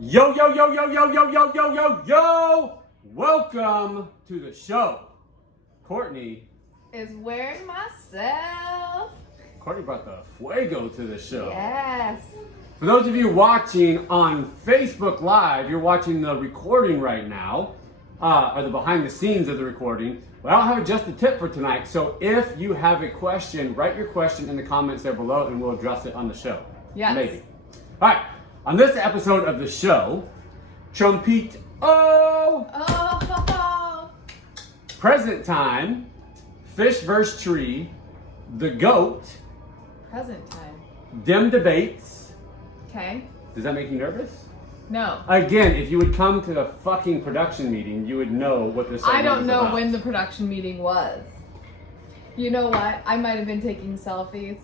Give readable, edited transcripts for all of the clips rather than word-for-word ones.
Yo, yo, yo, yo, yo, yo, yo, yo, yo, yo! Welcome to the show. Courtney is wearing myself. Courtney brought the fuego to the show. Yes. For those of you watching on Facebook Live, you're watching the recording right now, or the behind the scenes of the recording. But I don't have just a tip for tonight, so if you have a question, write your question in the comments there below and we'll address it on the show. Yes. Maybe. All right, on this episode of the show, Trumpit-Oh! Oh. Present time, fish versus tree, the G.O.A.T, Present time. DemDebates. Okay. Does that make you nervous? No. Again, if you would come to the fucking production meeting, you would know what this segment I don't is know about. when the production meeting was. You know what? I might have been taking selfies.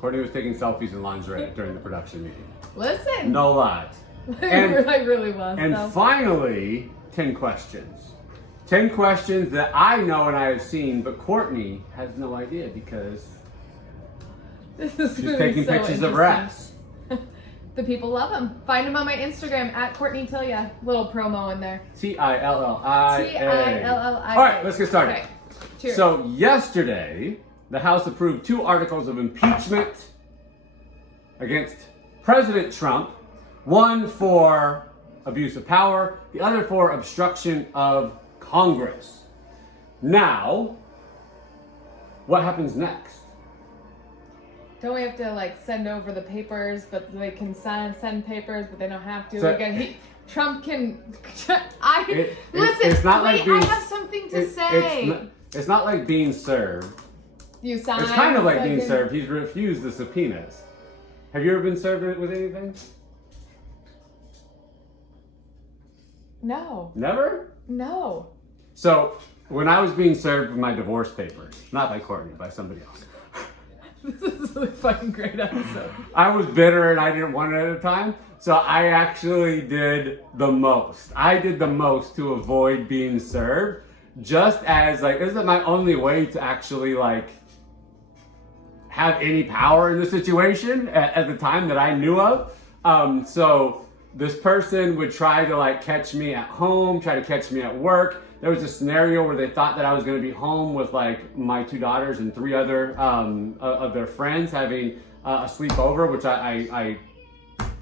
Courtney was taking selfies in lingerie during the production meeting. Listen. No lies. I really was. And so. finally, 10 questions. 10 questions that I know and I have seen, but Courtney has no idea because This is she's really taking so pictures of her ass. The people love them. Find them on my Instagram at Courtney Tillia. Little promo in there. Tillia. Tillia. All right, let's get started. Okay. Cheers. So yesterday, the House approved 2 articles of impeachment against President Trump. One for abuse of power, the other for obstruction of Congress. Now, what happens next? Don't we have to send over the papers, but they can send papers, but they don't have to? So- Trump can. It's not like being, I have something to say. It's not like being served. You sign. It's kind of like being second- served. He's refused the subpoenas. Have you ever been served with anything? No. Never? No. So, when I was being served with my divorce papers, not by Courtney, by somebody else, This is a fucking great episode. I was bitter and I didn't want it at the time, so I actually did the most. I did the most to avoid being served, just as this is my only way to actually have any power in the situation at the time that I knew of. So this person would try to catch me at home, try to catch me at work. There was a scenario where they thought that I was going to be home with my 2 daughters and 3 other of their friends having a sleepover, which I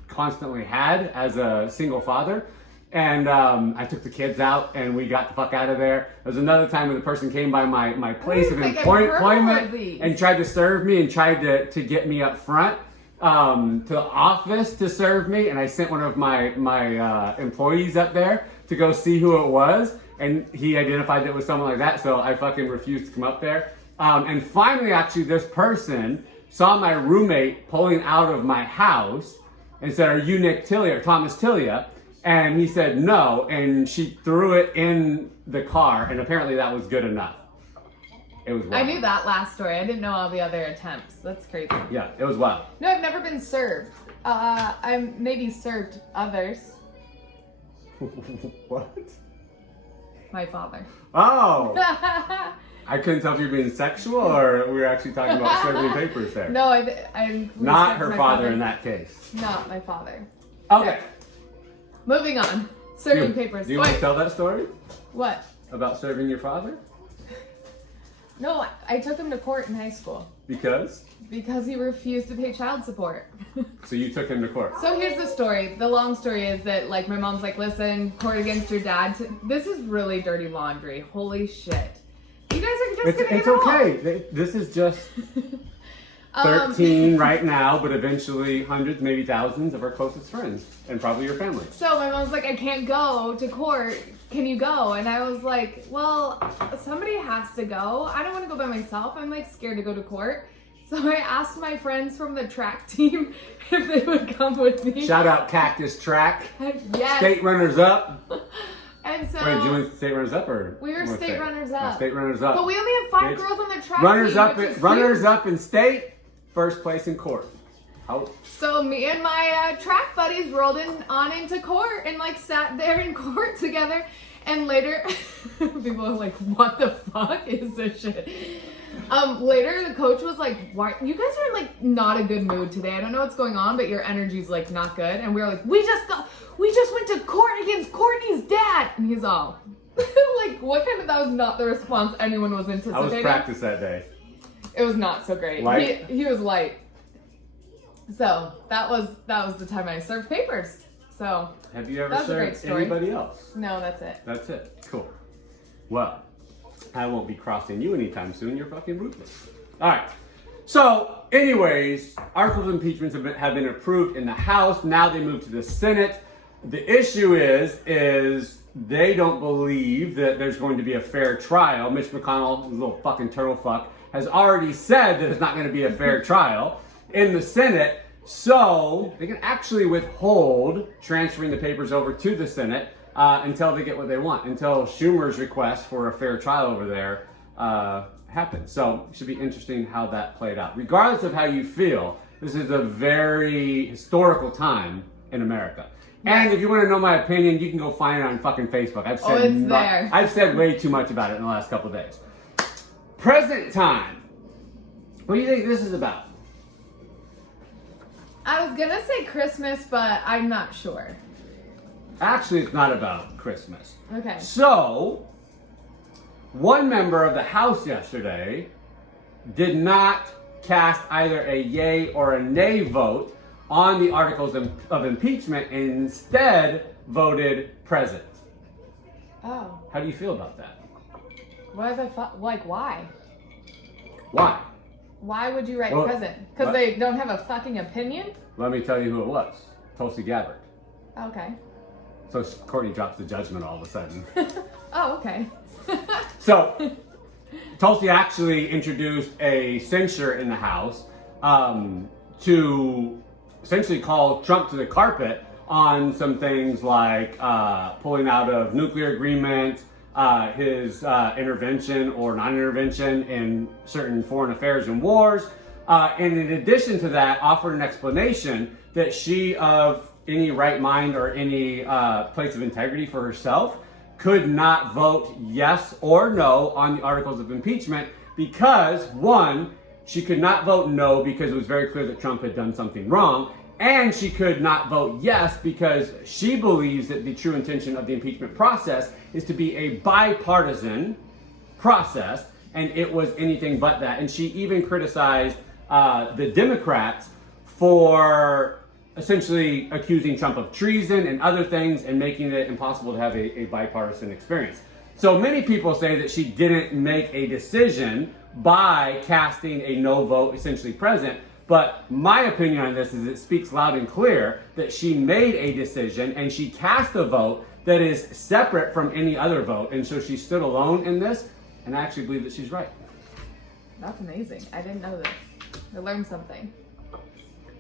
constantly had as a single father. And I took the kids out and we got the fuck out of there. There was another time when the person came by my place of employment and tried to serve me and tried to get me up front to the office to serve me. And I sent one of my employees up there to go see who it was. And he identified that it was someone like that, so I fucking refused to come up there. And finally, actually, this person saw my roommate pulling out of my house and said, "Are you Nick Tillia or Thomas Tillia?" And he said no, and she threw it in the car, and apparently that was good enough. It was wild. I knew that last story. I didn't know all the other attempts. That's crazy. Yeah, it was wild. No, I've never been served. I've maybe served others. What? My father. Oh! I couldn't tell if you were being sexual or we were actually talking about serving papers there. No, I Not her father in that case. Not my father. Okay. Moving on. Serving papers. Do you want to tell that story? What? About serving your father? No, I took him to court in high school. Because? Because he refused to pay child support. So you took him to court? So here's the story. The long story is that my mom's listen, court against your dad. This is really dirty laundry. Holy shit. You guys are just gonna get It's okay. This is just 13 right now, but eventually hundreds, maybe thousands of our closest friends and probably your family. So my mom's I can't go to court. Can you go? And I was well, somebody has to go. I don't want to go by myself. I'm scared to go to court. So I asked my friends from the track team if they would come with me. Shout out Cactus Track. Yes. State runners up. And so Wait, did you win state runners up or? we were state runners up. State runners up. But we only have 5 girls on the track runners team. up, which is runners huge. up in state, first place in court. How? So me and my track buddies rolled on into court and sat there in court together. And later, people are what the fuck is this shit? Later, the coach was why you guys are not a good mood today. I don't know what's going on, but your energy's not good. And we were we we just went to court against Courtney's dad. And he's all, like, what kind of, that was not the response anyone was anticipating. I was practiced that day. It was not so great. Light? He was light. So that was the time I served papers. So have you ever served anybody else? No, that's it. That's it. Cool. Well, I won't be crossing you anytime soon. You're fucking ruthless. All right. So, anyways, articles of impeachment have been approved in the House. Now they move to the Senate. The issue is they don't believe that there's going to be a fair trial. Mitch McConnell, little fucking turtle fuck, has already said that it's not going to be a fair trial in the Senate. So they can actually withhold transferring the papers over to the Senate until they get what they want, until Schumer's request for a fair trial over there happens. So it should be interesting how that played out. Regardless of how you feel, this is a very historical time in America. And if you want to know my opinion, you can go find it on fucking Facebook. I've said way too much about it in the last couple of days. Present time. What do you think this is about? I was gonna say Christmas, but I'm not sure. Actually, it's not about Christmas. Okay. So, one member of the House yesterday did not cast either a yay or a nay vote on the articles of impeachment and instead voted present. Oh. How do you feel about that? What have I thought? Like, why? Why? Why would you write present? Because they don't have a fucking opinion? Let me tell you who it was. Tulsi Gabbard. Okay. So Courtney drops the judgment all of a sudden. Oh, okay. So Tulsi actually introduced a censure in the House to essentially call Trump to the carpet on some things like pulling out of nuclear agreements, his intervention or non-intervention in certain foreign affairs and wars. And in addition to that, offered an explanation that she, of any right mind or any place of integrity for herself, could not vote yes or no on the articles of impeachment because, one, she could not vote no because it was very clear that Trump had done something wrong, and she could not vote yes because she believes that the true intention of the impeachment process is to be a bipartisan process, and it was anything but that. And she even criticized the Democrats for essentially accusing Trump of treason and other things and making it impossible to have a bipartisan experience. So many people say that she didn't make a decision by casting a no vote, essentially present. But my opinion on this is it speaks loud and clear that she made a decision and she cast a vote that is separate from any other vote. And so she stood alone in this, and I actually believe that she's right. That's amazing. I didn't know this. I learned something.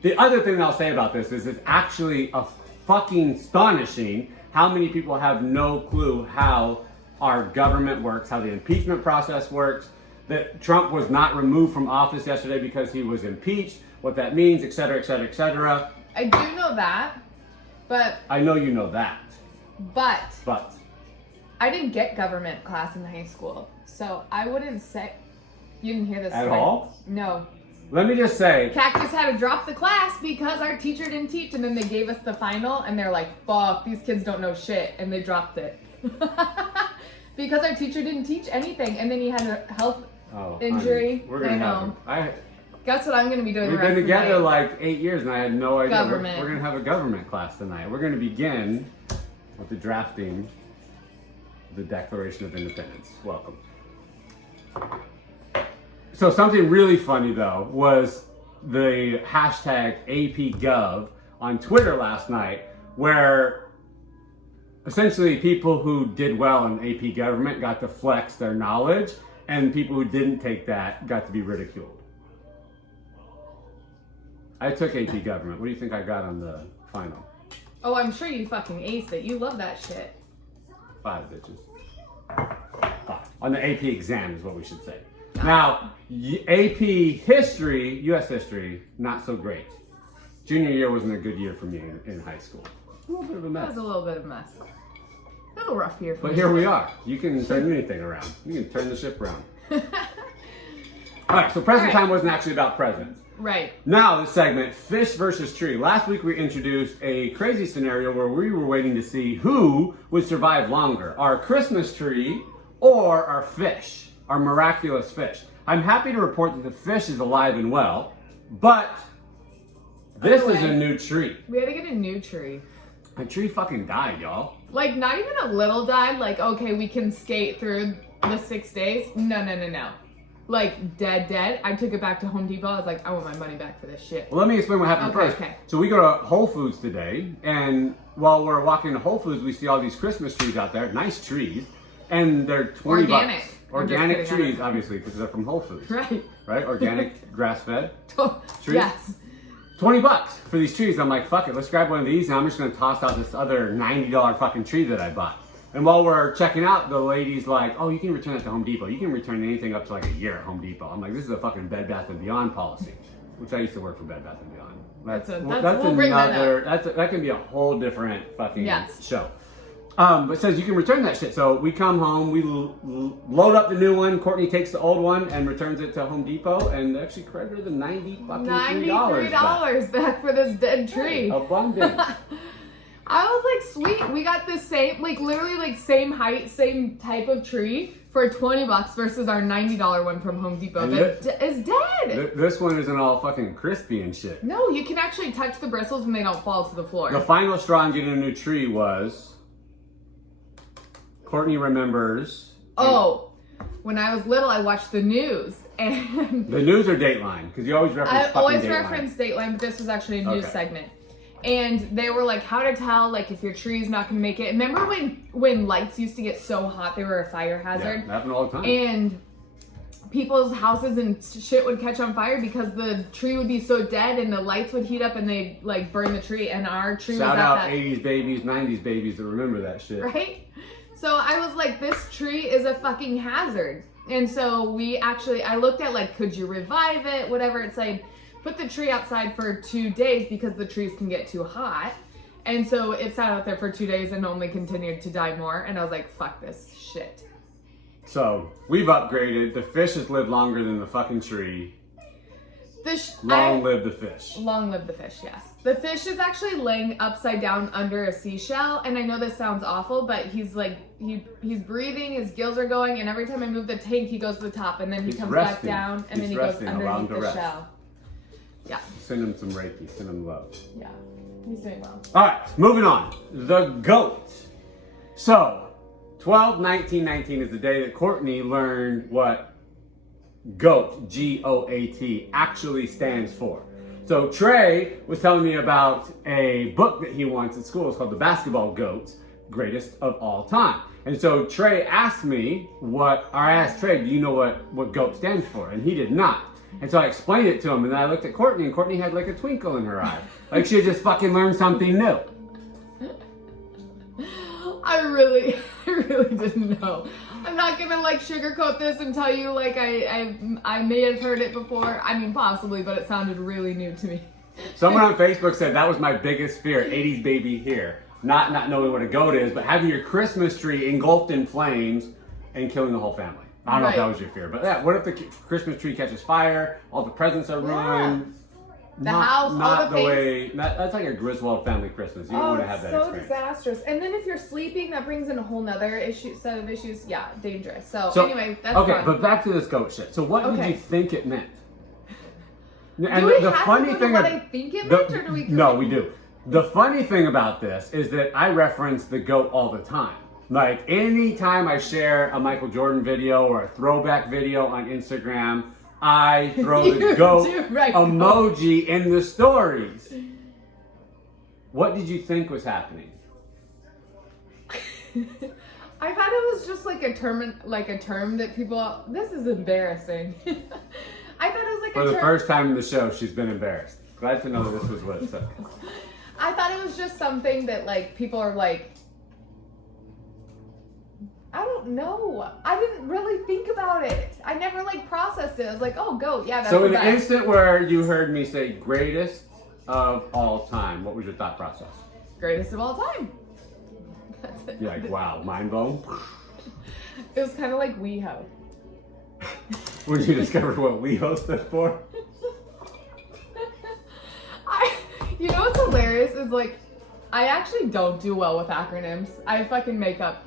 The other thing I'll say about this is it's actually a fucking astonishing how many people have no clue how our government works, how the impeachment process works, that Trump was not removed from office yesterday because he was impeached, what that means, et cetera, et cetera, et cetera. I do know that, but... I know you know that. But... I didn't get government class in high school, so I wouldn't say... You didn't hear this At story? all? No. Let me just say... Cactus had to drop the class because our teacher didn't teach, and then they gave us the final, and they're like, fuck, these kids don't know shit, and they dropped it. Because our teacher didn't teach anything, and then he had a health injury. Honey, we're gonna Guess what I'm going to be doing We've the rest been together of the like 8 years, and I had no idea. Government. We're going to have a government class tonight. We're going to begin with the drafting of the Declaration of Independence. Welcome. So something really funny, though, was the hashtag APGov on Twitter last night, where essentially people who did well in AP government got to flex their knowledge, and people who didn't take that got to be ridiculed. I took AP government. What do you think I got on the final? Oh, I'm sure you fucking aced it. You love that shit. 5, bitches. 5. On the AP exam is what we should say. Now, AP history, U.S. history, not so great. Junior year wasn't a good year for me in high school. A little bit of a mess. That was a little bit of a mess. A little rough year for me. But here we are. You can turn anything around. You can turn the ship around. All right, so present time wasn't actually about presents. Right. Now, this segment, fish versus tree. Last week we introduced a crazy scenario where we were waiting to see who would survive longer, our Christmas tree or our fish, our miraculous fish. I'm happy to report that the fish is alive and well, but this is a new tree. We had to get a new tree. A tree fucking died, y'all. Like, not even a little died. Like, okay, we can skate through the 6 days. No. Like, dead. I took it back to Home Depot. I was like, I want my money back for this shit. Well, let me explain what happened first. Okay. So we go to Whole Foods today, and while we're walking to Whole Foods, we see all these Christmas trees out there. Nice trees. And they're 20 Organic. bucks. Organic trees, obviously, because they're from Whole Foods. Right? Organic, grass-fed trees. Yes. 20 bucks for these trees. I'm like, fuck it, let's grab one of these, and I'm just gonna toss out this other $90 fucking tree that I bought. And while we're checking out, the lady's like, oh, you can return it to Home Depot. You can return anything up to like a year at Home Depot. I'm like, this is a fucking Bed Bath & Beyond policy, which I used to work for Bed Bath & Beyond. We'll bring that up. That can be a whole different fucking show. But it says you can return that shit. So we come home, we load up the new one. Courtney takes the old one and returns it to Home Depot, and they actually credited the $93 back for this dead tree. Abundant. I was like, sweet. We got the same, like literally like same height, same type of tree for $20 versus our $90 one from Home Depot that is dead. This one isn't all fucking crispy and shit. No, you can actually touch the bristles and they don't fall to the floor. The final straw in getting a new tree was Courtney remembers. Oh, when I was little, I watched the news and the news or Dateline? Because you always reference. I always reference Dateline, but this was actually a news segment. And they were like, how to tell like if your tree's not gonna make it. Remember when lights used to get so hot they were a fire hazard? Yeah, it happened all the time. And people's houses and shit would catch on fire because the tree would be so dead and the lights would heat up and they'd like burn the tree. And our tree Shout was out that 80s babies, 90s babies that remember that shit. Right? So I was like, this tree is a fucking hazard. And so I looked at like, could you revive it? Whatever. It's like, put the tree outside for 2 days because the trees can get too hot. And so it sat out there for 2 days and only continued to die more. And I was like, fuck this shit. So we've upgraded. The fish has lived longer than the fucking tree. Long live the fish. Long live the fish, yes. The fish is actually laying upside down under a seashell. And I know this sounds awful, but he's like, he's breathing, his gills are going. And every time I move the tank, he goes to the top and then he comes back down and then he goes underneath the shell. Yeah. Send him some Reiki. Send him love. Yeah. He's doing well. All right. Moving on. The GOAT. So, 12/19/19 is the day that Courtney learned what GOAT, G.O.A.T, actually stands for. So, Trey was telling me about a book that he wants at school. It's called The Basketball GOAT, Greatest of All Time. And so Trey asked me I asked Trey, do you know what GOAT stands for? And he did not. And so I explained it to him, and then I looked at Courtney, and Courtney had like a twinkle in her eye. Like she had just fucking learned something new. I really didn't know. I'm not gonna like sugarcoat this and tell you like I may have heard it before. I mean, possibly, but it sounded really new to me. Someone on Facebook said that was my biggest fear, 80s baby here. Not knowing what a GOAT is, but having your Christmas tree engulfed in flames and killing the whole family. I don't know if that was your fear, but yeah, what if the Christmas tree catches fire, all the presents are ruined? The house, all the things. That's like a Griswold family Christmas. You don't want to have that experience. Disastrous. And then if you're sleeping, that brings in a whole nother set of issues. Yeah, dangerous. So anyway, that's okay. fun. But back to this GOAT shit. So what did you think it meant? And do we have to go to what I think it meant, or do we? No, we do. The funny thing about this is that I reference the GOAT all the time. Like anytime I share a Michael Jordan video or a throwback video on Instagram, I throw the GOAT emoji in the stories. What did you think was happening? I thought it was just like a term that people. This is embarrassing. I thought it was like for the first time in the show, she's been embarrassed. Glad to know this was what it said. I thought it was just something that like people are like. I don't know. I didn't really think about it. I never like processed it. I was like, oh, GOAT, yeah, that's So in the the instant where you heard me say greatest of all time, what was your thought process? Greatest of all time. That's it. You're like, wow, mind blown? It was kind of like WeHo. When you discovered what WeHo stood for? You know what's hilarious is like, I actually don't do well with acronyms. I fucking make up.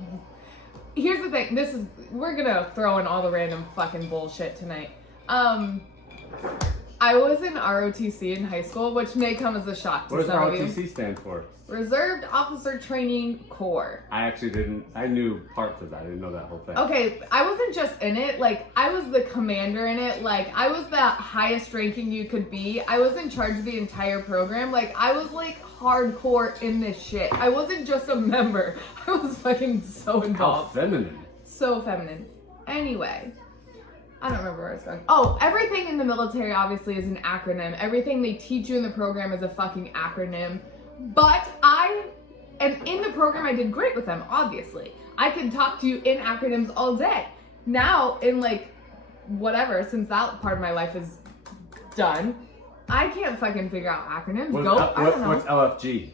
Here's the thing. We're gonna throw in all the random fucking bullshit tonight. I was in ROTC in high school, which may come as a shock to What does some of you. ROTC stand for? Reserved Officer Training Corps. I actually didn't. I knew parts of that. I didn't know that whole thing. Okay, I wasn't just in it. Like, I was the commander in it. Like, I was the highest ranking you could be. I was in charge of the entire program. Like, I was like hardcore in this shit. I wasn't just a member. I was fucking so How involved. feminine. So feminine. Anyway, I don't remember where I was going. Oh, everything in the military obviously is an acronym. Everything they teach you in the program is a fucking acronym. But in the program, I did great with them, obviously. I could talk to you in acronyms all day. Now, in like, whatever, since that part of my life is done, I can't fucking figure out acronyms. I don't know. What's LFG?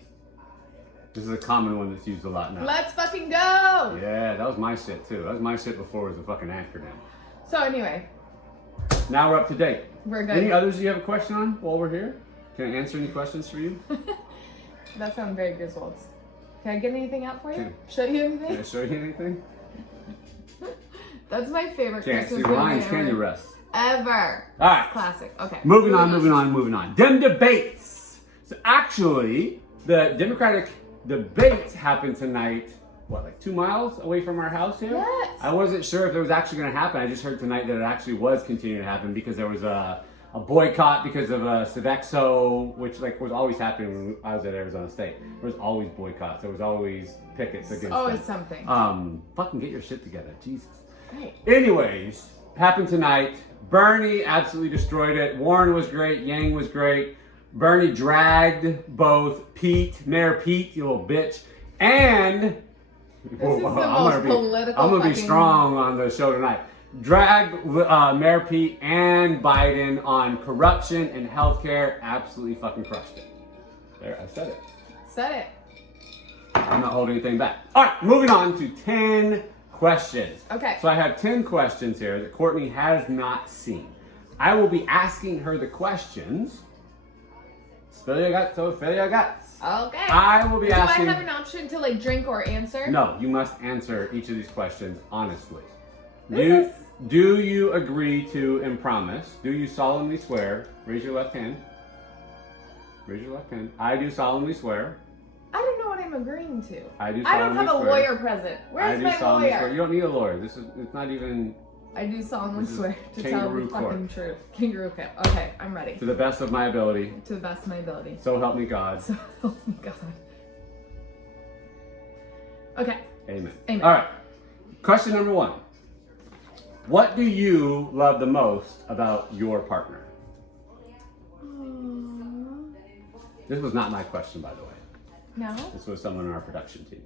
This is a common one that's used a lot now. Let's fucking go! Yeah, that was my shit too. That was my shit before it was a fucking acronym. So anyway. Now we're up to date. We're good. Any others you have a question on while we're here? Can I answer any questions for you? That sounds very Griswolds. Can I get anything out for you? Can- Show you anything? Can I show you anything? That's my favorite Can't see Christmas the movie lines, can you, ever. Russ? Ever. All right. Classic. Okay. Moving on. DemDebates. So actually, the Democratic debates happened tonight, what, like 2 miles away from our house here? Yes. I wasn't sure if it was actually going to happen. I just heard tonight that it actually was continuing to happen because there was a boycott because of Sodexo, which like was always happening when I was at Arizona State. There was always boycotts. There was always pickets against Always them. something. Fucking get your shit together. Jesus. Great. Anyways, happened tonight. Bernie absolutely destroyed it. Warren was great. Yang was great. Bernie dragged both Mayor Pete, you little bitch, and This is the most political I'm gonna be fucking- strong on the show tonight. Dragged Mayor Pete and Biden on corruption and healthcare. Absolutely fucking crushed it. There, I said it. Said it. I'm not holding anything back. All right, moving on to 10 questions. Okay. So I have 10 questions here that Courtney has not seen. I will be asking her the questions. Spill your guts, so spill your guts. Okay. I will be asking. Do I have an option to like drink or answer? No, you must answer each of these questions honestly. This is- Do you agree to and promise? Do you solemnly swear? Raise your left hand. Raise your left hand. I do solemnly swear. I don't know what I'm agreeing to. I do I don't solemnly have a swear. lawyer present. Where's my solemnly lawyer? swear. You don't need a lawyer. It's not even I do solemnly This is swear to tell kangaroo the fucking court. truth. Kangaroo court. Okay, I'm ready. to the best of my ability. To the best of my ability. So help me God. So, oh my god. Okay. Amen. Amen. All right. Question number 1. What do you love the most about your partner? This was not my question, by the way. No? This was someone on our production team.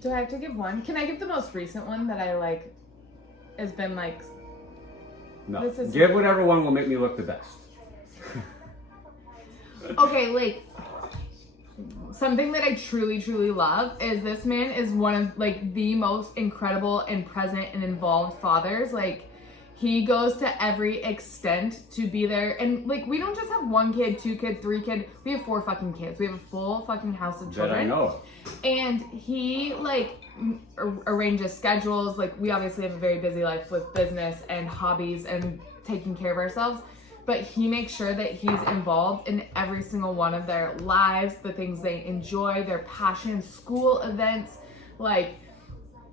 Do I have to give one? Can I give the most recent one that I like has been like No. This is- Give whatever one will make me look the best. okay, like something that I truly, truly love is this man is one of like the most incredible and present and involved fathers. Like he goes to every extent to be there. And like we don't just have 1 kid, 2 kid, 3 kid. We have 4 fucking kids. We have a full fucking house of children. That I know of. And he like arranges schedules. Like we obviously have a very busy life with business and hobbies and taking care of ourselves. But he makes sure that he's involved in every single one of their lives, the things they enjoy, their passions, school events. Like,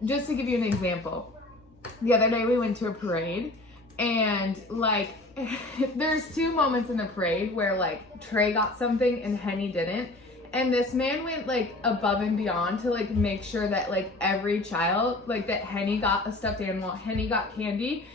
just to give you an example, the other day we went to a parade and like, there's 2 moments in the parade where like Trey got something and Henny didn't. And this man went like above and beyond to like make sure that like every child, like that Henny got a stuffed animal, Henny got candy,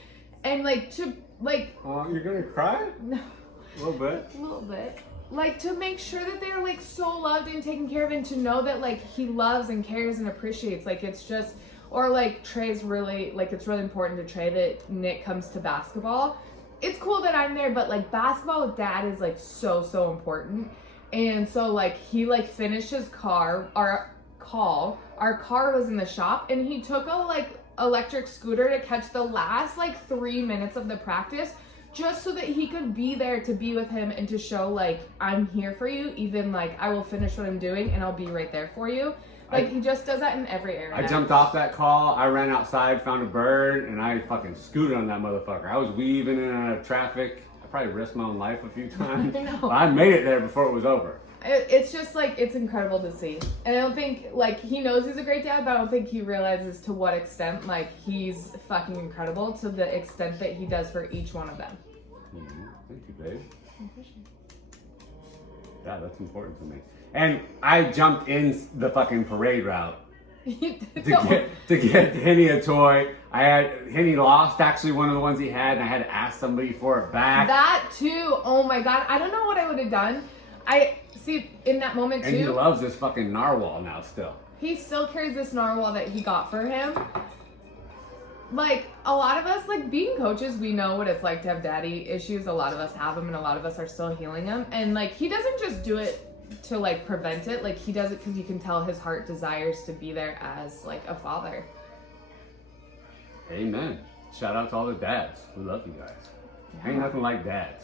and like to like You're gonna cry? no, A little bit. a little bit. Like to make sure that they're like so loved and taken care of and to know that like he loves and cares and appreciates. Like it's just, or like Trey's really, like it's really important to Trey that Nick comes to basketball. It's cool that I'm there, but like basketball with dad is like so important. And so like he like finished his car, our car was in the shop and he took a like electric scooter to catch the last like 3 minutes of the practice just so that he could be there to be with him and to show, like, I'm here for you, even, like, I will finish what I'm doing and I'll be right there for you. Like, he just does that in every area. I jumped off that call, I ran outside, found a bird, and I fucking scooted on that motherfucker. I was weaving in and out of traffic. I probably risked my own life a few times. I know. But I made it there before it was over. It's just, like, it's incredible to see. And I don't think, like, he knows he's a great dad, but I don't think he realizes to what extent, like, he's fucking incredible to the extent that he does for each one of them. Mm-hmm. Thank you, babe. Yeah, that's important to me. And I jumped in the fucking parade route to get Henny a toy. Henny lost actually one of the ones he had, and I had to ask somebody for it back. That too. Oh my god. I don't know what I would have done. I see in that moment too. And he loves this fucking narwhal now still. He still carries this narwhal that he got for him. Like, a lot of us, like, being coaches, we know what it's like to have daddy issues. A lot of us have them, and a lot of us are still healing them. And, like, he doesn't just do it to, like, prevent it. Like, he does it because you can tell his heart desires to be there as, like, a father. Amen. Shout out to all the dads. We love you guys. Yeah. Ain't nothing like dads.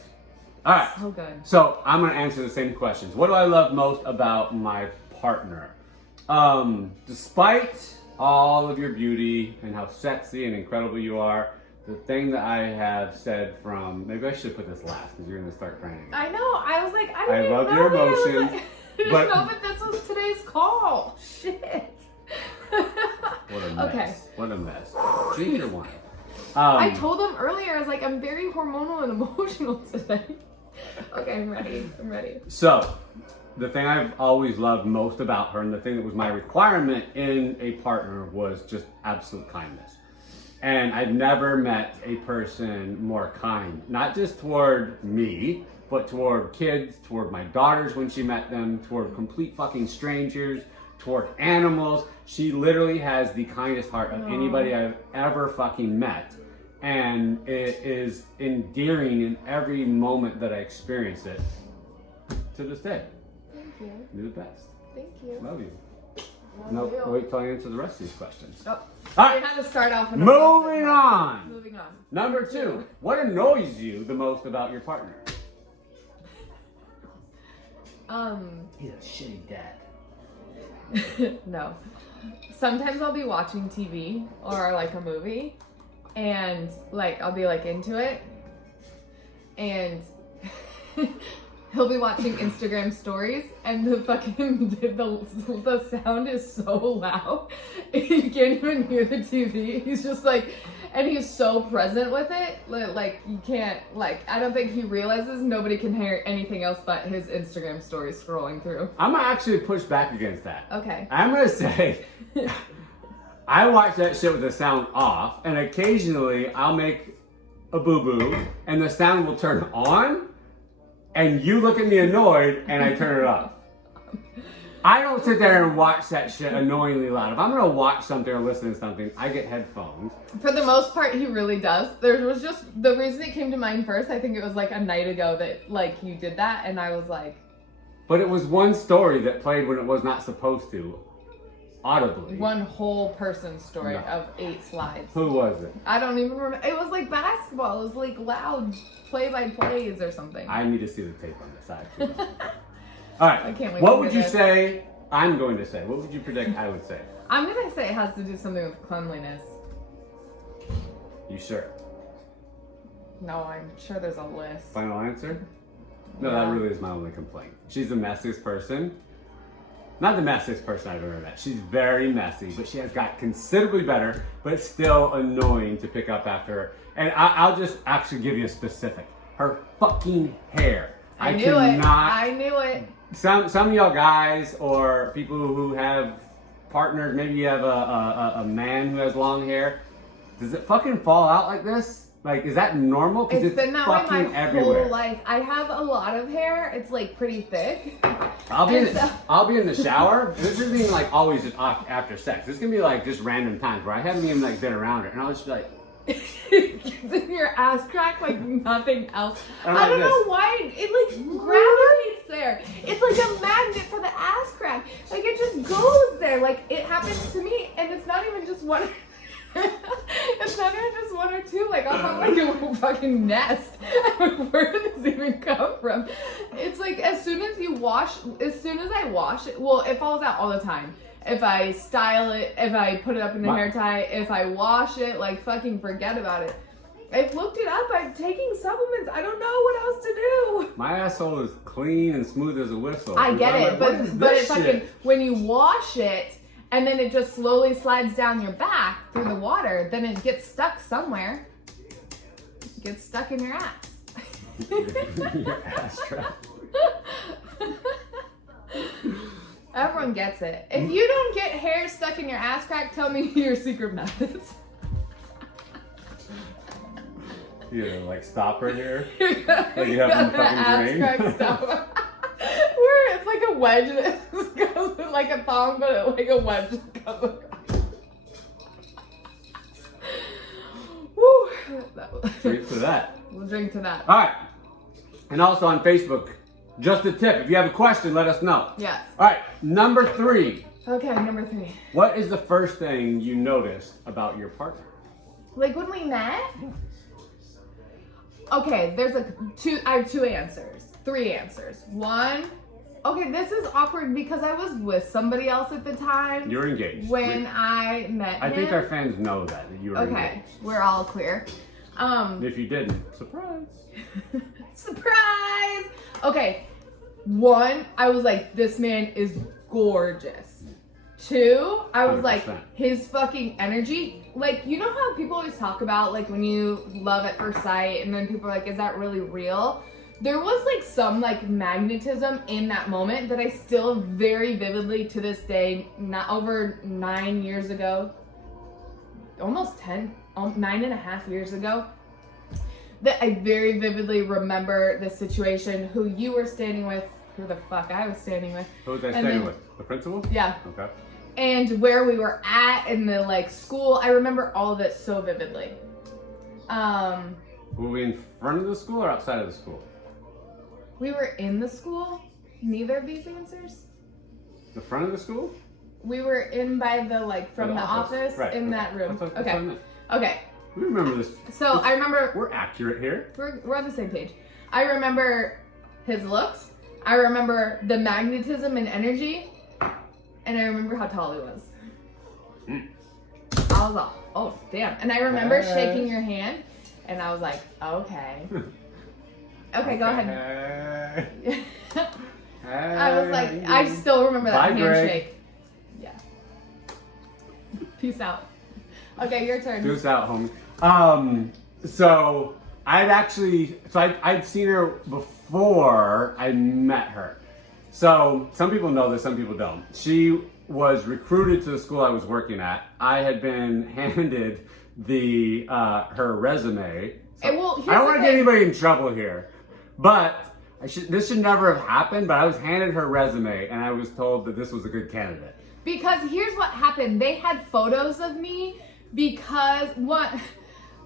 All right. So good. So I'm going to answer the same questions. What do I love most about my partner? Despite all of your beauty and how sexy and incredible you are, the thing that I have said from, maybe I should put this last because you're going to start crying again. I know. I was like, I love your emotions. I didn't know that this was today's call. Shit. What a mess. Okay. What a mess. Drink your wine. I told him earlier, I was like, I'm very hormonal and emotional today. Okay, I'm ready. So, the thing I've always loved most about her, and the thing that was my requirement in a partner, was just absolute kindness. And I've never met a person more kind, not just toward me, but toward kids, toward my daughters when she met them, toward complete fucking strangers, toward animals. She literally has the kindest heart of anybody I've ever fucking met. And it is endearing in every moment that I experience it to this day. Thank you. You're the best. Thank you. Love you. Love you. Wait till I answer the rest of these questions. Oh, All right. we had to start off with Moving on. Moving on. Number 2. What annoys you the most about your partner? He's a shitty dad. No. Sometimes I'll be watching TV or like a movie, and like I'll be like into it, and he'll be watching Instagram stories, and the fucking the sound is so loud you can't even hear the TV. He's just like, and he's so present with it, like you can't, like, I don't think he realizes nobody can hear anything else but his Instagram stories scrolling through. I'm gonna actually push back against that. Okay. I'm gonna say I watch that shit with the sound off, and occasionally I'll make a boo-boo and the sound will turn on, and you look at me annoyed and I turn it off. I don't sit there and watch that shit annoyingly loud. If I'm gonna watch something or listen to something, I get headphones. For the most part, he really does. There was just, the reason it came to mind first, I think it was like a night ago that like you did that, and I was like... But it was one story that played when it was not supposed to, audibly. One whole person story of 8 slides. Who was it? I don't even remember. It was like basketball. It was like loud play-by-plays or something. I need to see the tape on this, actually. All right. I can't wait What to would hear you this. say? I'm going to say. What would you predict I would say? I'm gonna say it has to do something with cleanliness. You sure? No, I'm sure there's a list. Final answer? No, Yeah. that really is my only complaint. She's the messiest person. Not the messiest person I've ever met. She's very messy, but she has got considerably better, but it's still annoying to pick up after her. And I'll just actually give you a specific. Her fucking hair. I knew cannot, it. I knew it. Some of y'all guys or people who have partners, maybe you have a man who has long hair. Does it fucking fall out like this? Like, is that normal? Because It's been that way fucking my everywhere. whole life. I have a lot of hair. It's like pretty thick. I'll be And in the shower. This isn't even like always just after sex. This can be like just random times where I haven't even like been around her, and I'll just be like, It's in your ass crack like nothing else. I'm I like don't this. know why it like gravitates there. It's like a magnet for the ass crack. Like it just goes there. Like it happens to me, and it's not even just one. It's not even just one or two. Like I'll have like a little fucking nest. Where did this even come from? It's like as soon as I wash it, well, it falls out all the time. If I style it, if I put it up in a hair tie, if I wash it, like fucking forget about it. I've looked it up. I'm taking supplements. I don't know what else to do. My asshole is clean and smooth as a whistle. I get it, but it's shit? fucking when you wash it and then it just slowly slides down your back through the water, then it gets stuck somewhere. It gets stuck in your ass. Your ass trap. Everyone gets it. If you don't get hair stuck in your ass crack, tell me your secret methods. You know, like stop right here. Like you have in the fucking drain. Where it's like a wedge that goes in like a thong, but like a wedge that goes across. Woo! Drink to that. We'll drink to that. All right. And also on Facebook, just a tip. If you have a question, let us know. Yes. All right. Number 3. Okay, number 3. What is the first thing you noticed about your partner? Like when we met? Okay, there's I have 2 answers. 3 answers. 1, okay, this is awkward because I was with somebody else at the time. You were engaged. When I met him. I think our fans know that you were engaged. Okay, we're all clear. If you didn't, surprise. Surprise! Okay, 1, I was like, this man is gorgeous. 2, I was 100%. like, his fucking energy. Like, you know how people always talk about, like, when you love at first sight, and then people are like, is that really real? There was, like, some, like, magnetism in that moment that I still very vividly, to this day, not over 9 years ago, almost 9.5 years ago, that I very vividly remember the situation, who you were standing with, who the fuck I was standing with. Who was I standing with? The principal? Yeah. Okay. And where we were at in the like school. I remember all of it so vividly. Were we in front of the school or outside of the school? We were in the school. Neither of these answers. The front of the school? We were in by the like from the office right. in that room. That's Okay. Okay. We remember this. So I remember We're accurate here. we're on the same page. I remember his looks. I remember the magnetism and energy. And I remember how tall he was. I was like, oh, damn. And I remember shaking your hand, and I was like, okay. Okay, go ahead. I was like, I still remember that handshake. Yeah. Peace out. Okay, your turn. Peace out, homie. So I'd seen her before I met her. So some people know this, some people don't. She was recruited to the school I was working at. I had been handed her resume. So I don't want to get anybody in trouble here, but this should never have happened. But I was handed her resume, and I was told that this was a good candidate. Because here's what happened. They had photos of me because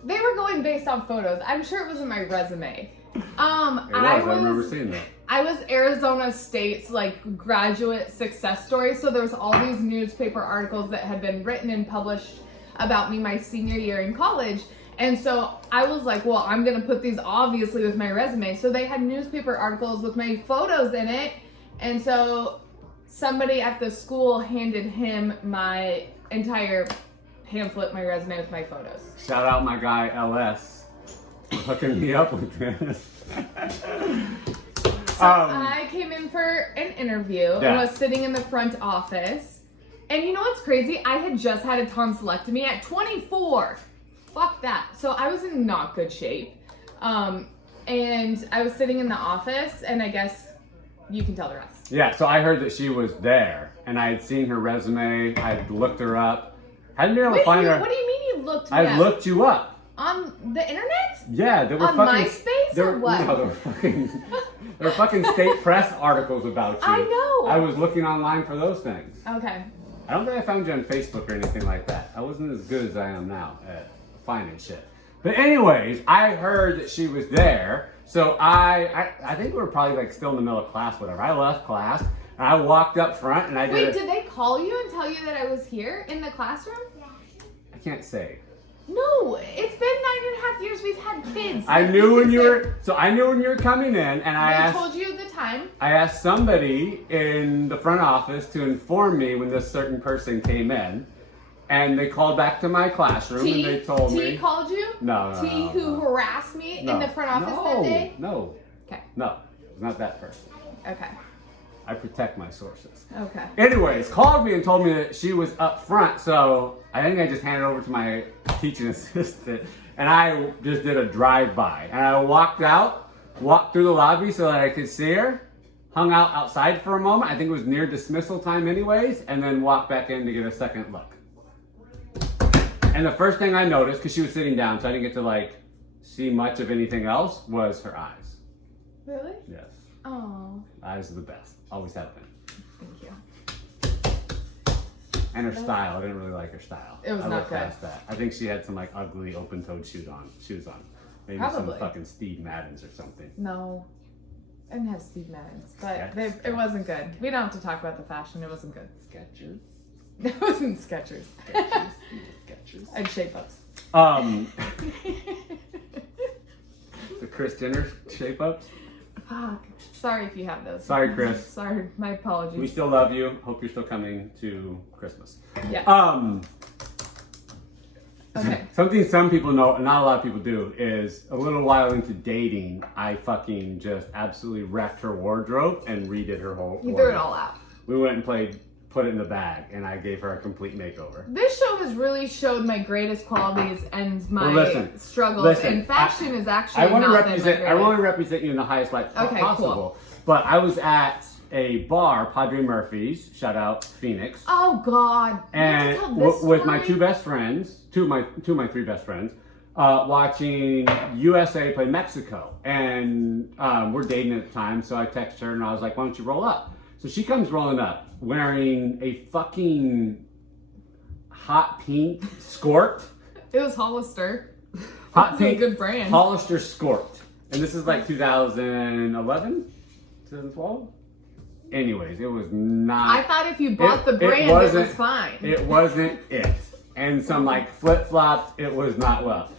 they were going based on photos. I'm sure it was in my resume. I remember seeing that. I was Arizona State's like graduate success story. So there was all these newspaper articles that had been written and published about me my senior year in college. And so I was like, well, I'm going to put these obviously with my resume. So they had newspaper articles with my photos in it. And so somebody at the school handed him my entire pamphlet, my resume with my photos. Shout out my guy LS for hooking me up with this. So I came in for an interview and was sitting in the front office. And you know what's crazy? I had just had a tonsillectomy at 24. Fuck that. So I was in not good shape. And I was sitting in the office, and I guess you can tell the rest. Yeah, so I heard that she was there, and I had seen her resume. I had looked her up. Hadn't been able to find her. What do you mean you looked me I up? looked you up. On the internet? Yeah, there were on fucking MySpace or what? No, there were fucking state press articles about you. I know. I was looking online for those things. Okay. I don't think I found you on Facebook or anything like that. I wasn't as good as I am now at finding shit. But anyways, I heard that she was there, so I think we were probably like still in the middle of class, whatever. I left class and I walked up front and I did. Wait, did they call you and tell you that I was here in the classroom? I can't say. No, it's been 9.5 years. We've had kids. I knew when you were coming in, and I told you the time. I asked somebody in the front office to inform me when this certain person came in, and they called back to my classroom and they told me. T called you? No. Who harassed me in the front office that day? No. Okay. No, it's not that person. Okay. I protect my sources. Okay. Anyways, called me and told me that she was up front, so I think I just handed over to my teaching assistant, and I just did a drive-by. And I walked through the lobby so that I could see her, hung out outside for a moment, I think it was near dismissal time anyways, and then walked back in to get a second look. And the first thing I noticed, because she was sitting down, so I didn't get to see much of anything else, was her eyes. Really? Yes. Oh. Eyes are the best. Always have been. Thank you. And her style. I didn't really like her style. It was not good. Past that. I think she had some ugly open-toed shoes on. Maybe Probably. some fucking Steve Maddens or something. No. I didn't have Steve Maddens, but Skechers. it wasn't good. We don't have to talk about the fashion. It wasn't good. Skechers. It wasn't Skechers. Skechers. And shape-ups. The Kris Jenner shape-ups. Fuck. Sorry if you have those. Sorry, Chris. Sorry. My apologies. We still love you. Hope you're still coming to Christmas. Yes. Okay. Something some people know, and not a lot of people do, is a little while into dating, I fucking just absolutely wrecked her wardrobe and redid her whole You wardrobe. threw it all out. We went and put it in the bag, and I gave her a complete makeover. This show has really showed my greatest qualities and my struggles. And fashion is actually I want to not represent. I want to represent you in the highest light possible. Cool. But I was at a bar, Padre Murphy's. Shout out Phoenix. Oh God! And with my two best friends, two of my three best friends, watching USA play Mexico, and we're dating at the time. So I text her and I was like, "Why don't you roll up?" So she comes rolling up wearing a fucking hot pink skort. It was Hollister. Hot pink, a good brand. Hollister skort, and this is 2011, 2012. Anyways, it was not. I thought if you bought the brand, it was fine. It wasn't it. And some flip flops, it was not well.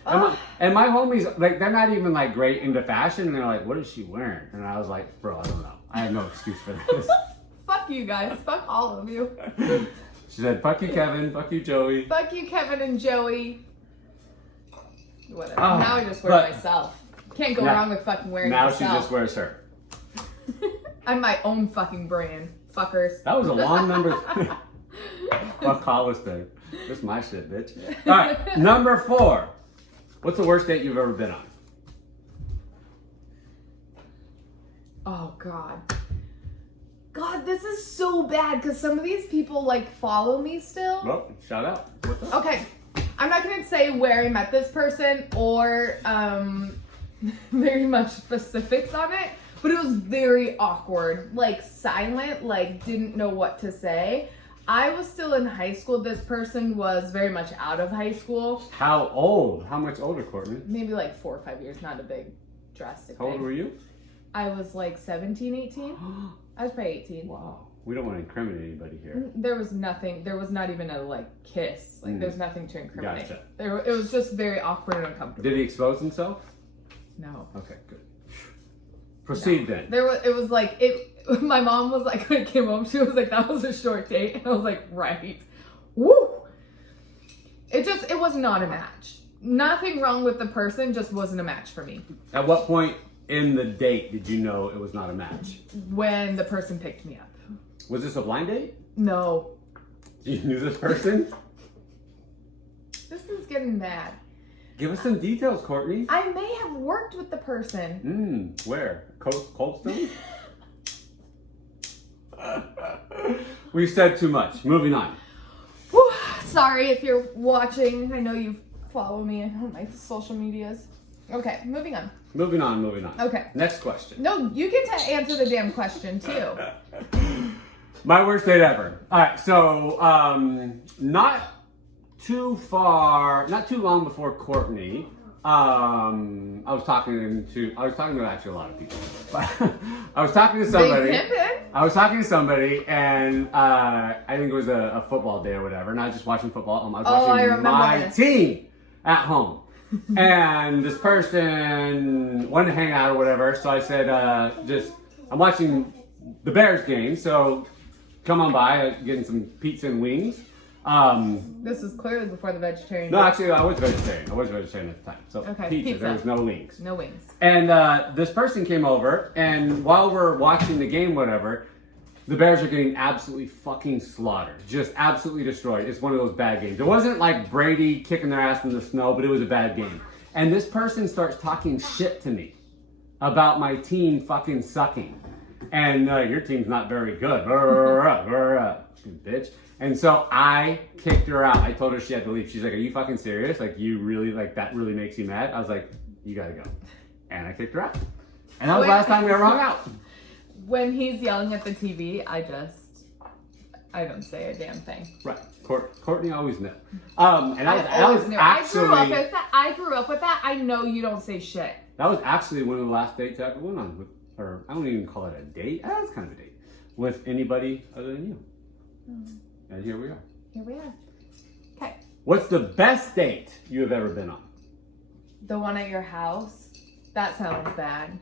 And my homies, they're not even great into fashion. And they're like, "What is she wearing?" And I was like, "Bro, I don't know. I have no excuse for this." Fuck you guys. Fuck all of you. She said, "Fuck you, Kevin. Fuck you, Joey." Fuck you, Kevin and Joey. Whatever. Now I just wear myself. Can't go wrong with fucking wearing myself. Now she just wears her. I'm my own fucking brand. Fuckers. That was a long number. Fuck Hollister. This is my shit, bitch. All right, number 4. What's the worst date you've ever been on? Oh, God. God, this is so bad because some of these people follow me still. Well, shout out. What's up? Okay. I'm not going to say where I met this person or very much specifics on it, but it was very awkward. Silent, didn't know what to say. I was still in high school. This person was very much out of high school. How old? How much older, Courtney? Maybe 4 or 5 years, not a big drastic How old were you? I was 17, 18. I was probably 18. Wow. We don't want to incriminate anybody here. There was nothing. There was not even a kiss. There's nothing to incriminate. Gotcha. It was just very awkward and uncomfortable. Did he expose himself? No. Okay, good. Proceed then. It was my mom was when it came home, she was like, "That was a short date." And I was like, "Right." Woo! It was not a match. Nothing wrong with the person, just wasn't a match for me. At what point in the date did you know it was not a match? When the person picked me up. Was this a blind date? No. You knew this person? This is getting bad. Give us some details, Courtney. I may have worked with the person. Where? Cold Stone? We've said too much. Moving on. Whew, sorry if you're watching. I know you follow me on my social medias. Okay, moving on. Moving on. Okay. Next question. No, you get to answer the damn question too. My worst date ever. All right, so not too long before Courtney, I was talking to actually a lot of people. I was talking to somebody. And I think it was a football day or whatever, not just watching football. I was watching my team. at home. And this person wanted to hang out or whatever, so I said, I'm watching the Bears game, so come on by, getting some pizza and wings. This was clearly before the vegetarian. No, actually, I was vegetarian. at the time. So okay, pizza, there was no wings. No wings. And this person came over, and while we're watching the game, whatever, the Bears are getting absolutely fucking slaughtered. Just absolutely destroyed. It's one of those bad games. It wasn't like Brady kicking their ass in the snow, but it was a bad game. And this person starts talking shit to me about my team fucking sucking. And your team's not very good. Bitch. And so I kicked her out. I told her she had to leave. She's like, are you fucking serious? Like, you really, like, that really makes you mad? I was like, you gotta go. And I kicked her out. And that was the last time we ever hung out. When he's yelling at the TV, I don't say a damn thing. Right. Courtney always knew. And that was actually... I grew up with that. I know you don't say shit. That was actually one of the last dates I ever went on with, or I don't even call it a date. That was kind of a date. With anybody other than you. And here we are. Here we are. Okay. What's the best date you have ever been on? The one at your house? That sounds bad.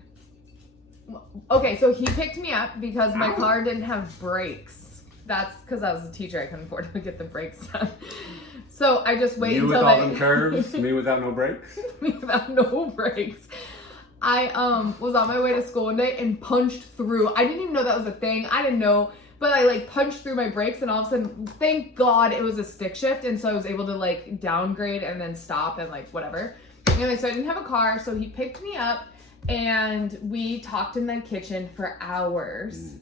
Okay, so he picked me up because my car didn't have brakes. That's because I was a teacher. I couldn't afford to get the brakes done. So I just waited until you with all them curves, me without no brakes? Me without no brakes. I was on my way to school one day and punched through. I didn't even know that was a thing. I didn't know. But I like punched through my brakes and all of a sudden, thank God it was a stick shift. And so I was able to like downgrade and then stop and like whatever. Anyway, so I didn't have a car. So he picked me up and we talked in the kitchen for hours.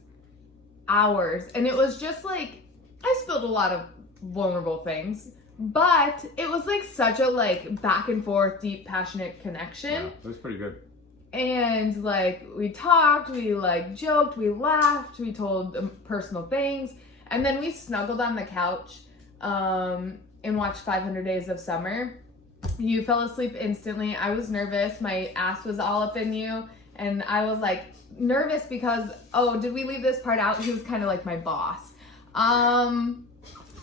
Hours. And it was just like, I spilled a lot of vulnerable things. But it was like such a like back and forth, deep, passionate connection. Yeah, it was pretty good. And like we talked, we like joked, we laughed, we told personal things, and then we snuggled on the couch and watched 500 Days of Summer. You fell asleep instantly. I was nervous. My ass was all up in you, and I was like nervous because did we leave this part out? He was kind of like my boss.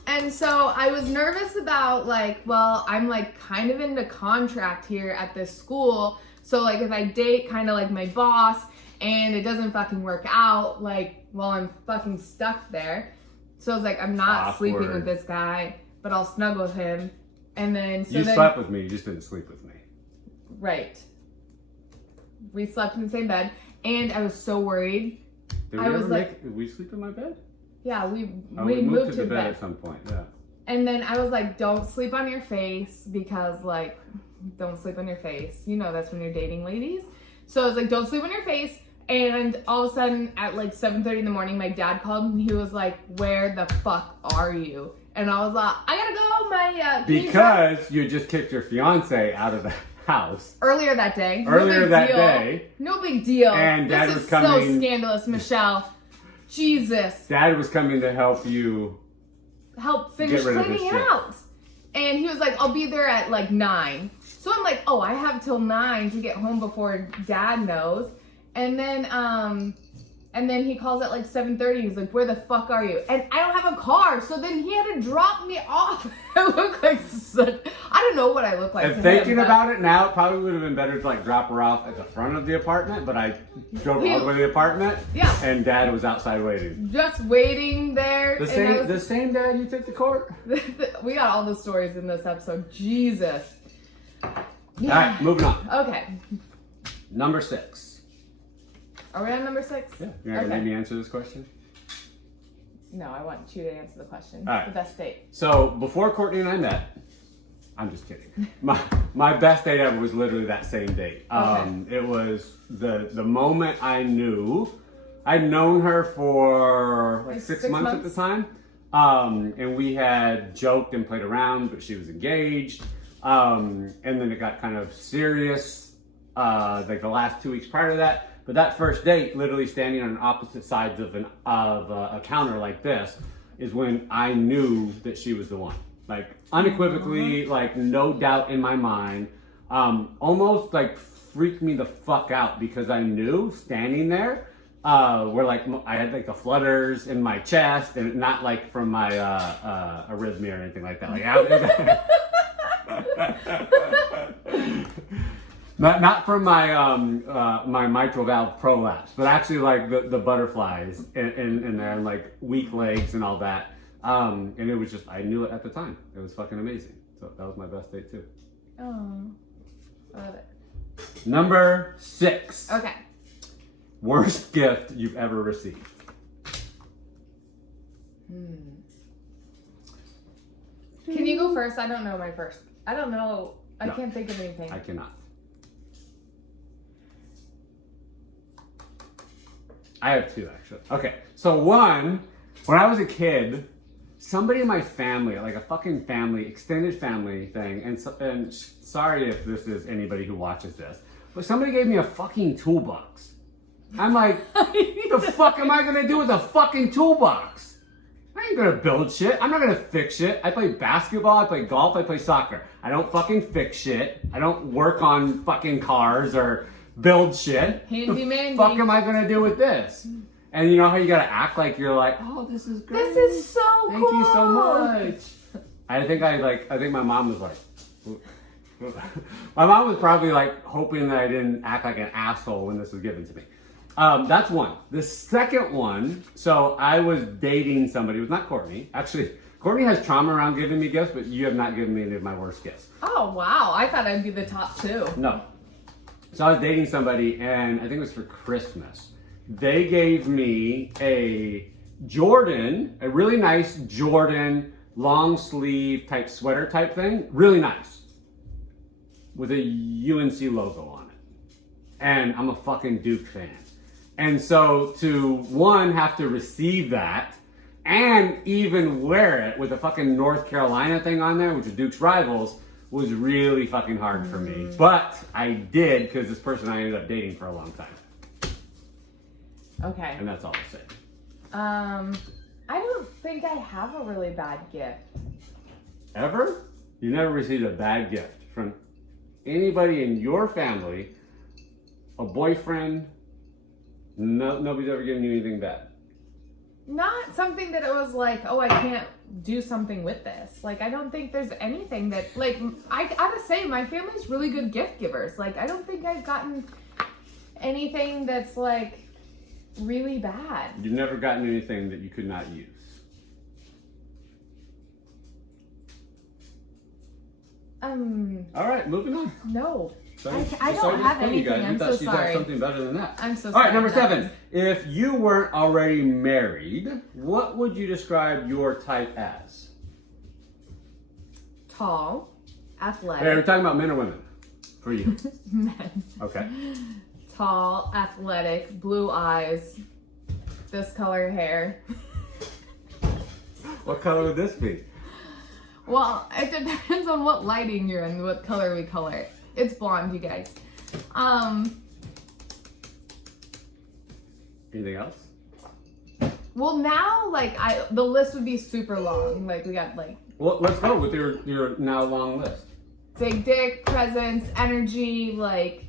And so I was nervous about like, well, I'm like kind of into contract here at this school. So like if I date kind of like my boss and it doesn't fucking work out, like, well, I'm fucking stuck there. So I was like, I'm not sleeping with this guy, but I'll snuggle with him. And then you slept with me, you just didn't sleep with me. Right. We slept in the same bed and I was so worried. Did we sleep in my bed? Yeah, we moved to the bed at some point, yeah. And then I was like, don't sleep on your face because like, don't sleep on your face. You know, that's when you're dating ladies. So I was like, don't sleep on your face. And all of a sudden at like 7:30 in the morning, my dad called and he was like, where the fuck are you? And I was like, I gotta go. Because you just kicked your fiance out of the house. Earlier that day. No big deal. And Dad was coming. This is so scandalous, Michelle. Jesus. Dad was coming to help you finish cleaning it out. And he was like, I'll be there at like 9. So I'm like, I have till 9 to get home before Dad knows. And then he calls at like 7:30. He's like, where the fuck are you? And I don't have a car. So then he had to drop me off. I look like I don't know what I look like. And thinking about it now, it probably would have been better to like drop her off at the front of the apartment. But I drove all the way to the apartment. Yeah. And Dad was outside waiting. Just waiting there. The same dad you took to court? We got all the stories in this episode. Jesus. Yeah. All right, moving on. Okay. Number 6. Are we on number 6? Yeah. You're not gonna make me answer this question? No, I want you to answer the question. All right. The best date. So before Courtney and I met, I'm just kidding. My best date ever was literally that same date. Okay. It was the moment I knew. I'd known her for like 6 months at the time. And we had joked and played around, but she was engaged. And then it got kind of serious, like the last 2 weeks prior to that. But that first date, literally standing on opposite sides of a counter like this, is when I knew that she was the one. Like unequivocally, like no doubt in my mind. Almost like freaked me the fuck out because I knew standing there, where like I had like the flutters in my chest, and not like from my arrhythmia or anything like that. Like Not from my my mitral valve prolapse, but actually like the butterflies in there and like weak legs and all that. And it was just, I knew it at the time. It was fucking amazing. So that was my best date too. Oh, love it. Number 6. Okay. Worst gift you've ever received. Can you go first? I don't know my first. I don't know. I No. can't think of anything. I cannot. I have 2 actually. Okay, so one, when I was a kid, somebody in my family, like a fucking family, extended family thing, and sorry if this is anybody who watches this, but somebody gave me a fucking toolbox. I'm like, the fuck am I gonna do with a fucking toolbox? I ain't gonna build shit. I'm not gonna fix shit. I play basketball, I play golf, I play soccer. I don't fucking fix shit. I don't work on fucking cars or build shit. Handyman. What the fuck am I gonna do with this? And you know how you gotta act like you're like, oh, this is great. This is so cool. Thank you so much. I think my mom was like, my mom was probably like hoping that I didn't act like an asshole when this was given to me. That's one. The second one, so I was dating somebody. It was not Courtney. Actually, Courtney has trauma around giving me gifts, but you have not given me any of my worst gifts. Oh, wow. I thought I'd be the top 2. No. So I was dating somebody, and I think it was for Christmas. They gave me a really nice Jordan long sleeve type sweater type thing. Really nice. With a UNC logo on it. And I'm a fucking Duke fan. And so to one, have to receive that and even wear it with a fucking North Carolina thing on there, which is Duke's rivals, was really fucking hard for me. But I did because this person I ended up dating for a long time. Okay. And that's all I'll say. I don't think I have a really bad gift. Ever? You never received a bad gift from anybody in your family, a boyfriend? No, nobody's ever given you anything bad. Not something that it was like, oh, I can't do something with this. Like, I don't think there's anything that, like, I gotta say, my family's really good gift givers. Like, I don't think I've gotten anything that's, like, really bad. You've never gotten anything that you could not use. All right, moving on. No. Sorry. I don't have anything. You I'm thought so she'd sorry. have something better than that. I'm so All sorry. right, number 7. If you weren't already married, what would you describe your type as? Tall, athletic. Hey, are we talking about men or women? For you. Men. Okay. Tall, athletic, blue eyes, this color hair. What color would this be? Well, it depends on what lighting you're in, what color we color it. It's blonde, you guys. Anything else? Well, now, like, the list would be super long. Like, we got, like... Well, let's go with your now long list. Big dick, presence, energy, like,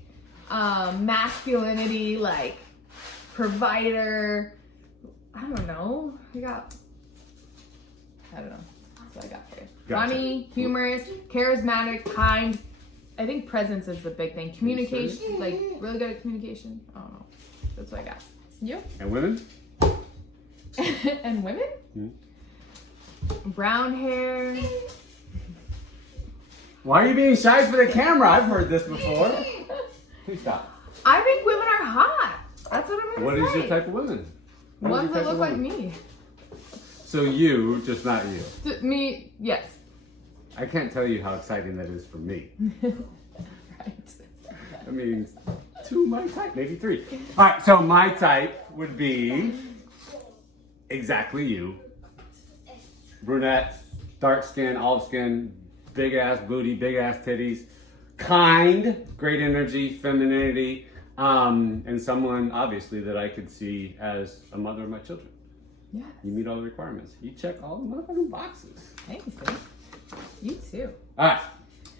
masculinity, like, provider. I don't know. I don't know. That's what I got for you. Gotcha. Funny, humorous, charismatic, kind. I think presence is the big thing. Communication, like, really good at communication. I don't know. That's what I got. You? And women? And women? Brown hair. Why are you being shy for the camera? I've heard this before. Please stop. I think women are hot. That's what I'm What gonna is say. your type of women? What is Ones your that type look of like woman? me. So you, just not you. Me, yes. I can't tell you how exciting that is for me. Right. That means 2 my type, maybe 3. All right, so my type would be exactly you. Brunette, dark skin, olive skin, big ass booty, big ass titties, kind, great energy, femininity, and someone obviously that I could see as a mother of my children. Yes. You meet all the requirements. You check all the motherfucking boxes. Thanks, babe. You too. All right,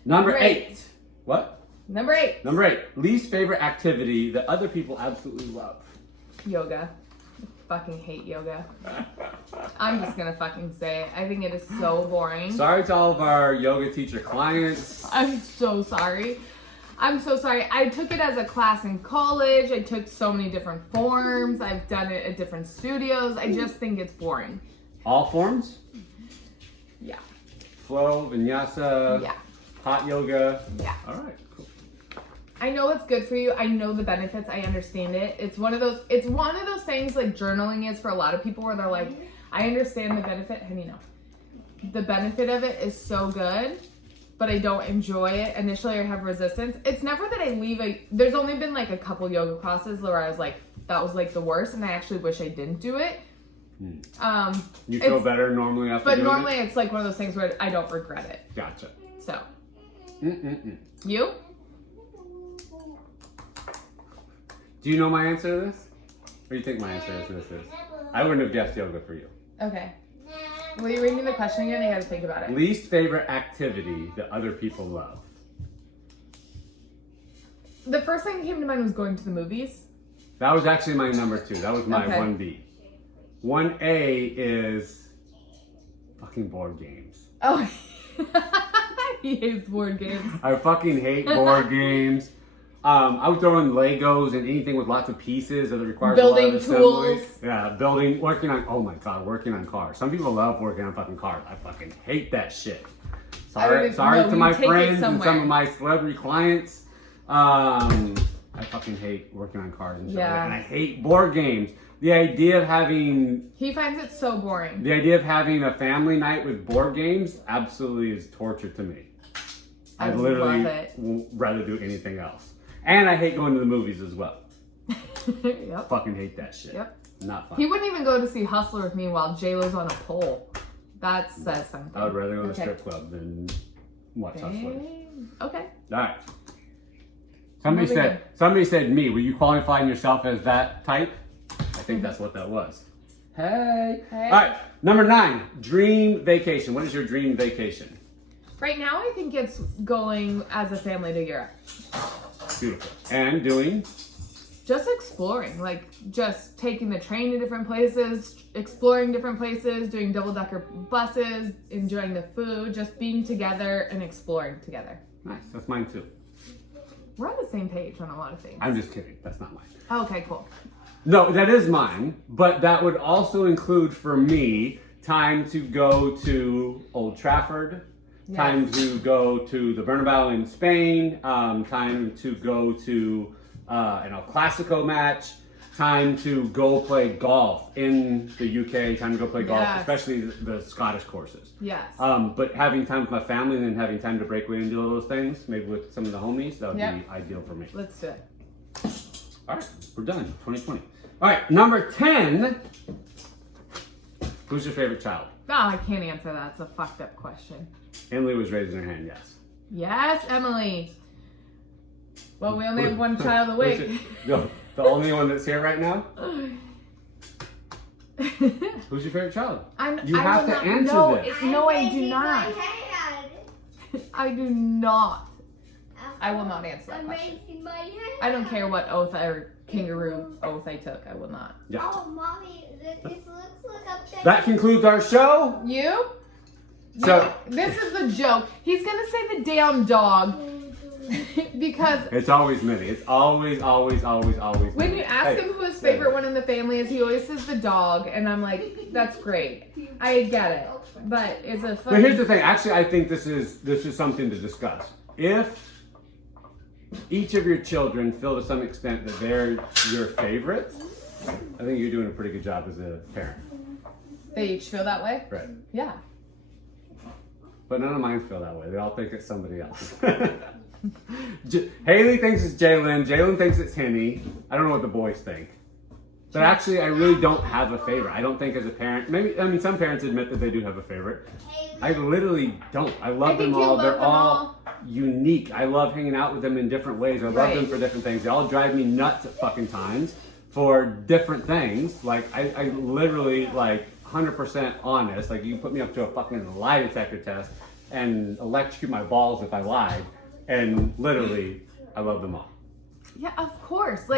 number Number 8. 8. What? Number 8. Number 8, least favorite activity that other people absolutely love. Yoga. fucking hate yoga. I'm just gonna fucking say it. I think it is so boring. Sorry to all of our yoga teacher clients. I'm so sorry. I'm so sorry. I took it as a class in college. I took so many different forms. I've done it at different studios. I just think it's boring. All forms? Yeah. Flow, vinyasa, Yeah. hot yoga. Yeah. All right, cool. I know it's good for you. I know the benefits. I understand it. It's one of those things like journaling is for a lot of people where they're like, I understand the benefit. Honey, no. The benefit of it is so good, but I don't enjoy it. Initially, I have resistance. It's never that I leave there's only been like a couple yoga classes where I was like, that was like the worst, and I actually wish I didn't do it. You feel better normally after but doing normally it? it's like one of those things where I don't regret it. Gotcha. So. Do You? you know my answer to this? What do you think my answer to this is? I wouldn't have guessed yoga for you. Okay. Will you read me the question again? I gotta think about it. Least favorite activity that other people love? The first thing that came to mind was going to the movies. That was actually my number 2. That was my Okay. 1B. 1A is fucking board games. Oh, he hates board games. I fucking hate board games. I would throw in Legos and anything with lots of pieces that requires Building a lot of assembly. tools. Yeah, working on cars. Some people love working on fucking cars. I fucking hate that shit. Sorry No, to you my take it friends and some somewhere. of my celebrity clients. I fucking hate working on cars and shit. Yeah. And I hate board games. The idea of having He finds it so boring. a family night with board games absolutely is torture to me. I I'd literally love it. rather do anything else. And I hate going to the movies as well. Yep. Fucking hate that shit. Yep. Not fun. He wouldn't even go to see Hustler with me while J-Lo's on a pole. That says something. I would rather go to the Okay. strip club than watch Hustlers. Dang. Okay. All right. Moving on. Somebody said me. Were you qualifying yourself as that type? I think that's what that was. Hey. Hey. All right. Number 9. Dream vacation. What is your dream vacation? Right now, I think it's going as a family to Europe. Beautiful. And doing? Just exploring, like just taking the train to different places, exploring different places, doing double-decker buses, enjoying the food, just being together and exploring together. Nice. That's mine too. We're on the same page on a lot of things. I'm just kidding. That's not mine. Okay, cool. No, that is mine, but that would also include for me time to go to Old Trafford, Yes. time to go to the Bernabeu in Spain, time to go to an El Clasico match, time to go play golf in the UK, time to go play golf, Yes. especially the Scottish courses. Yes. But having time with my family and then having time to break away and do all those things, maybe with some of the homies, that would Yep. be ideal for me. Let's do it. All right, we're done. 2020. All right, number 10. Who's your favorite child? No, I can't answer that. It's a fucked up question. Emily was raising her hand, yes. Yes, Emily. Well, we only have one child Who's awake. it? The only one that's here right now? Who's your favorite child? You have to answer this. No, I do not. I do not. I will not answer that question. I don't care what oath or kangaroo oath I took. I will not. Yeah. Oh, mommy, this looks like a thing. That concludes our show. You? So- This is the joke. He's gonna say the damn dog because It's always Minnie. It's always when Minnie. you ask him who his favorite one in the family is, he always says the dog, and I'm like, that's great. I get it, but it's a But funny. here's the thing. Actually, I think this is something to discuss. If each of your children feel to some extent that they're your favorite, I think you're doing a pretty good job as a parent. They each feel that way. Right. Yeah. But none of mine feel that way. They all think it's somebody else. Haley thinks it's Jalen. Jalen thinks it's Henny. I don't know what the boys think. But actually, I really don't have a favorite. I don't think as a parent, some parents admit that they do have a favorite. I literally don't. I love them think you all. love They're them all all. unique. I love hanging out with them in different ways. I love Right. them for different things. They all drive me nuts at fucking times for different things. Like, I literally, 100% honest. Like, you put me up to a fucking lie detector test and electrocute my balls if I lied. And literally, I love them all. Yeah, of course.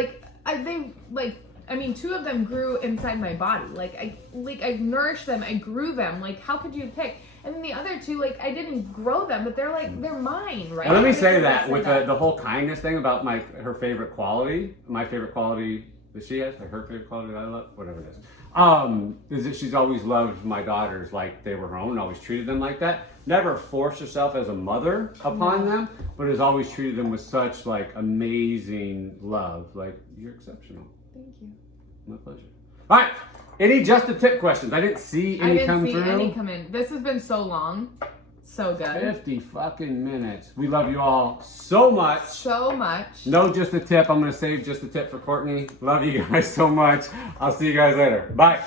I mean, 2 of them grew inside my body. Like I nourished them, I grew them. Like, how could you pick? And then the other 2, like, I didn't grow them, but they're mine, right? And let me say that with the whole kindness thing about her favorite quality, my favorite quality that she has, like her favorite quality that I love, whatever it is that she's always loved my daughters like they were her own, always treated them like that. Never forced herself as a mother upon them, but has always treated them with such like amazing love. Like, you're exceptional. Thank you. My pleasure. All right. Any just a tip questions? I didn't see any come through. Any come in. This has been so long. So good. 50 fucking minutes. We love you all so much. So much. No just a tip. I'm going to save just a tip for Courtney. Love you guys so much. I'll see you guys later. Bye.